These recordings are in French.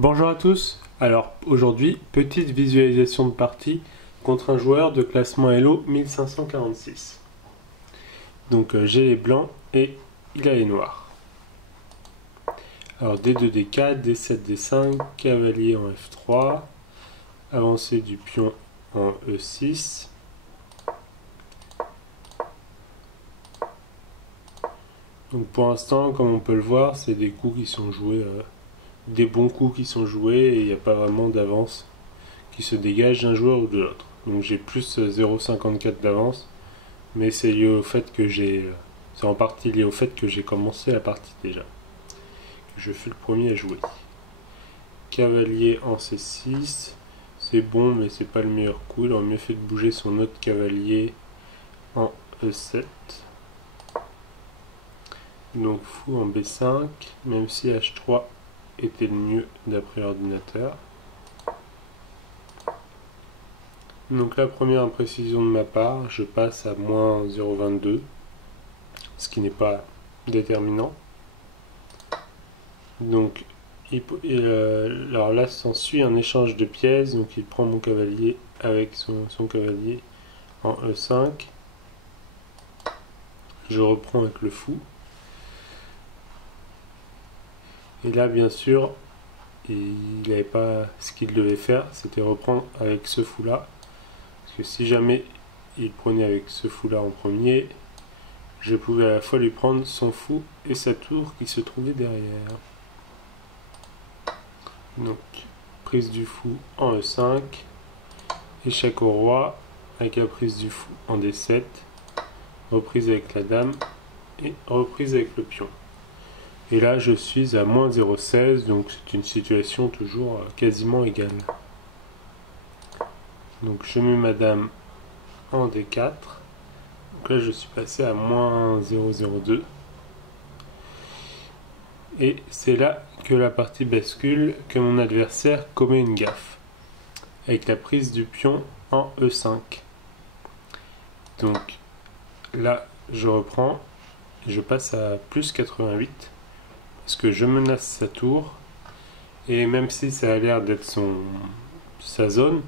Bonjour à tous, alors aujourd'hui, petite visualisation de partie contre un joueur de classement Elo 1546. Donc j'ai les blancs et il a les noirs. Alors D2, D4, D7, D5, cavalier en F3, avancée du pion en E6. Donc pour l'instant, comme on peut le voir, c'est des coups qui sont joués, des bons coups qui sont joués et il n'y a pas vraiment d'avance qui se dégage d'un joueur ou de l'autre. Donc j'ai plus 0,54 d'avance, mais c'est lié au fait que c'est en partie lié au fait que j'ai commencé la partie déjà. Je fus le premier à jouer. Cavalier en C6, c'est bon, mais c'est pas le meilleur coup. Il aurait mieux fait de bouger son autre cavalier en E7. Donc fou en B5, même si H3 était le mieux d'après l'ordinateur. Donc la première imprécision de ma part, je passe à moins 0,22, ce qui n'est pas déterminant. Donc alors là s'ensuit un échange de pièces, donc il prend mon cavalier avec son cavalier en E5. Je reprends avec le fou. Et là bien sûr, il n'avait pas ce qu'il devait faire, c'était reprendre avec ce fou là. Parce que si jamais il prenait avec ce fou là en premier, je pouvais à la fois lui prendre son fou et sa tour qui se trouvait derrière. Donc prise du fou en E5, échec au roi avec la prise du fou en D7, reprise avec la dame et reprise avec le pion. Et là je suis à moins 0,16, donc c'est une situation toujours quasiment égale. Donc je mets ma dame en D4, donc là je suis passé à moins 0,02. Et c'est là que la partie bascule, que mon adversaire commet une gaffe, avec la prise du pion en E5. Donc là, je reprends, et je passe à plus 88, parce que je menace sa tour, et même si ça a l'air d'être sa zone,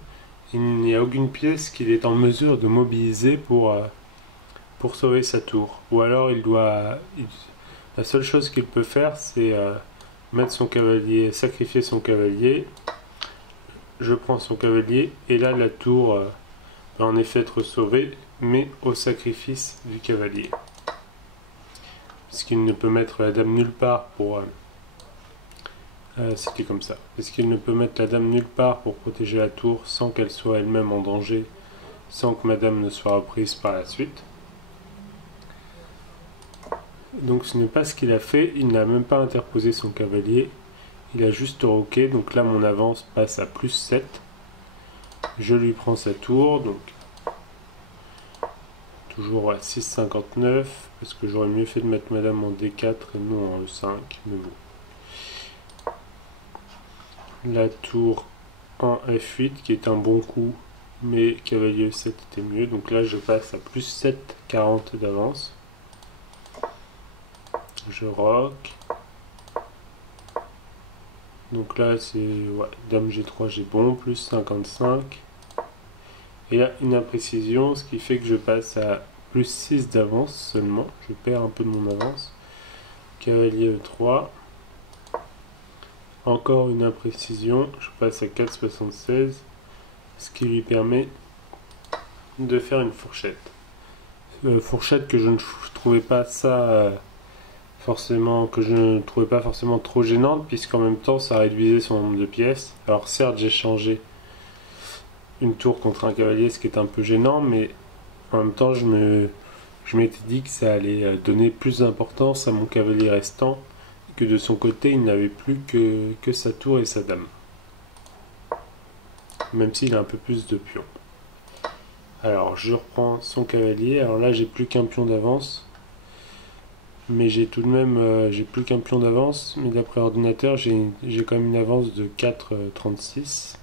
il n'y a aucune pièce qu'il est en mesure de mobiliser pour sauver sa tour. Ou alors la seule chose qu'il peut faire, c'est mettre son cavalier, sacrifier son cavalier. Je prends son cavalier et là la tour va en effet être sauvée, mais au sacrifice du cavalier. Puisqu'il ne peut mettre la dame nulle part pour... c'était comme ça. Parce qu'il ne peut mettre la dame nulle part pour protéger la tour sans qu'elle soit elle-même en danger, sans que madame ne soit reprise par la suite. Donc ce n'est pas ce qu'il a fait, il n'a même pas interposé son cavalier, il a juste roqué, donc là mon avance passe à plus 7. Je lui prends sa tour, donc toujours à 6,59, parce que j'aurais mieux fait de mettre madame en D4 et non en E5, mais bon. La tour en F8 qui est un bon coup, mais cavalier E7 était mieux, donc là je passe à plus 7,40 d'avance. Je rock. Donc là c'est dame G3 j'ai bon, plus 55. Et là une imprécision, ce qui fait que je passe à plus 6 d'avance seulement. Je perds un peu de mon avance. Cavalier E3. Encore une imprécision, je passe à 4,76. Ce qui lui permet de faire une fourchette. Fourchette que je ne trouvais pas ça... forcément, que je ne trouvais pas forcément trop gênante, puisqu'en même temps ça réduisait son nombre de pièces. Alors certes j'ai changé une tour contre un cavalier, ce qui est un peu gênant, mais en même temps je m'étais dit que ça allait donner plus d'importance à mon cavalier restant, et que de son côté il n'avait plus que sa tour et sa dame, même s'il a un peu plus de pions. Alors je reprends son cavalier, alors là j'ai plus qu'un pion d'avance, mais j'ai tout de même j'ai plus qu'un pion d'avance, mais d'après l'ordinateur j'ai quand même une avance de 4,36.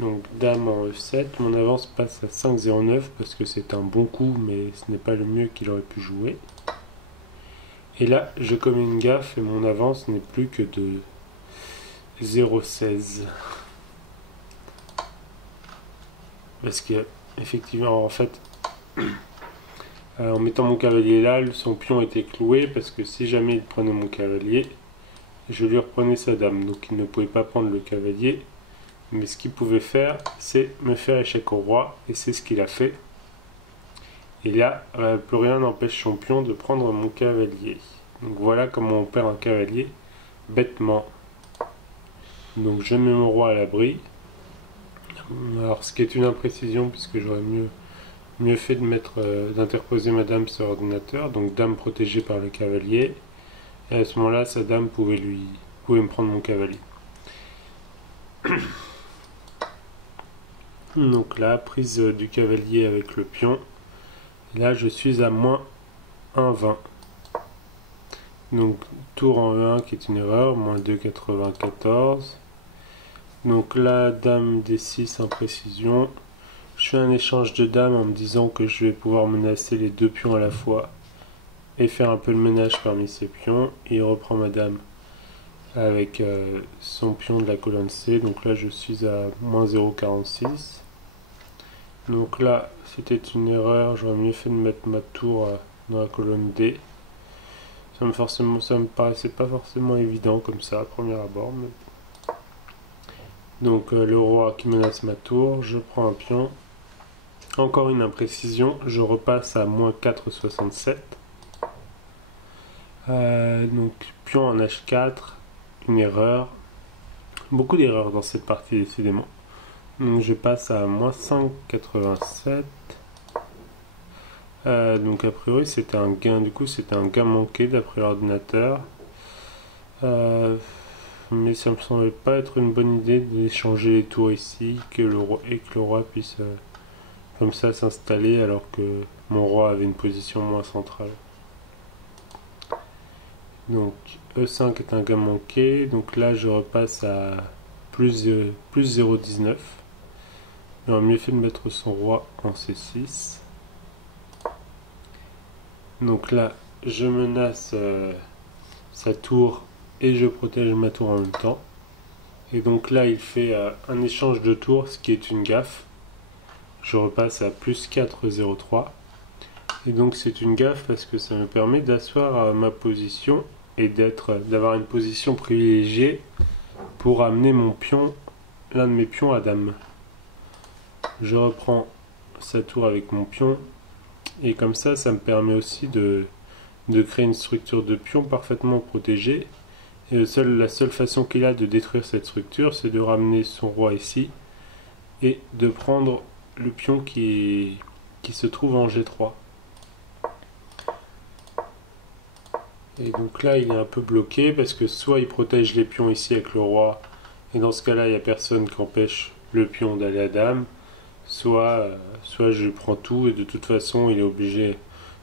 Donc dame en E7, mon avance passe à 5,09 parce que c'est un bon coup, mais ce n'est pas le mieux qu'il aurait pu jouer. Et là, je commets une gaffe et mon avance n'est plus que de 0,16. Parce que, effectivement, en fait, en mettant mon cavalier là, son pion était cloué parce que si jamais il prenait mon cavalier, je lui reprenais sa dame. Donc il ne pouvait pas prendre le cavalier. Mais ce qu'il pouvait faire, c'est me faire échec au roi. Et c'est ce qu'il a fait. Et là, plus rien n'empêche son pion de prendre mon cavalier. Donc voilà comment on perd un cavalier bêtement. Donc je mets mon roi à l'abri. Alors ce qui est une imprécision puisque j'aurais mieux fait de d'interposer ma dame sur l'ordinateur. Donc dame protégée par le cavalier. Et à ce moment-là, sa dame pouvait me prendre mon cavalier. Donc là, prise du cavalier avec le pion. Là, je suis à moins 1,20. Donc tour en E1 qui est une erreur, moins 2,94. Donc là, dame D6 imprécision. Je fais un échange de dames en me disant que je vais pouvoir menacer les deux pions à la fois et faire un peu le ménage parmi ces pions. Et il reprend ma dame avec son pion de la colonne C. Donc là, je suis à moins 0,46. Donc là, c'était une erreur. J'aurais mieux fait de mettre ma tour dans la colonne D. Ça me paraissait pas forcément évident comme ça à premier abord. Mais... Donc le roi qui menace ma tour, je prends un pion. Encore une imprécision, je repasse à moins 4,67. Donc pion en H4, une erreur. Beaucoup d'erreurs dans cette partie décidément. Donc je passe à moins 5,87. Donc a priori c'était un gain, du coup c'était un gain manqué d'après l'ordinateur. Mais ça me semblait pas être une bonne idée d'échanger les tours ici, que le roi puisse comme ça s'installer alors que mon roi avait une position moins centrale. Donc E5 est un gain manqué, donc là je repasse à plus 0,19. Il aurait mieux fait de mettre son roi en C6. Donc là je menace sa tour et je protège ma tour en même temps. Et donc là il fait un échange de tours, ce qui est une gaffe. Je repasse à plus 4,03. Et donc c'est une gaffe parce que ça me permet d'asseoir ma position et d'avoir une position privilégiée pour amener l'un de mes pions à dame. Je reprends sa tour avec mon pion et comme ça me permet aussi de créer une structure de pion parfaitement protégée. Et la seule façon qu'il a de détruire cette structure, c'est de ramener son roi ici et de prendre le pion qui se trouve en G3. Et donc là il est un peu bloqué parce que soit il protège les pions ici avec le roi et dans ce cas là il n'y a personne qui empêche le pion d'aller à dame, soit je prends tout et de toute façon il est obligé.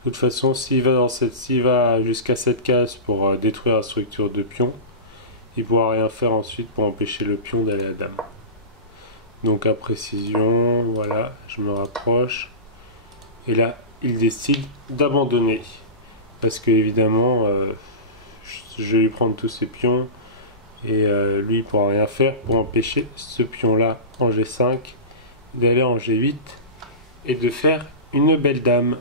De toute façon s'il va jusqu'à cette case pour détruire la structure de pion, il ne pourra rien faire ensuite pour empêcher le pion d'aller à dame. Donc à précision, voilà, je me rapproche. Et là, il décide d'abandonner. Parce que évidemment, je vais lui prendre tous ses pions. Et lui, il ne pourra rien faire pour empêcher ce pion-là en G5 d'aller en G8 et de faire une belle dame.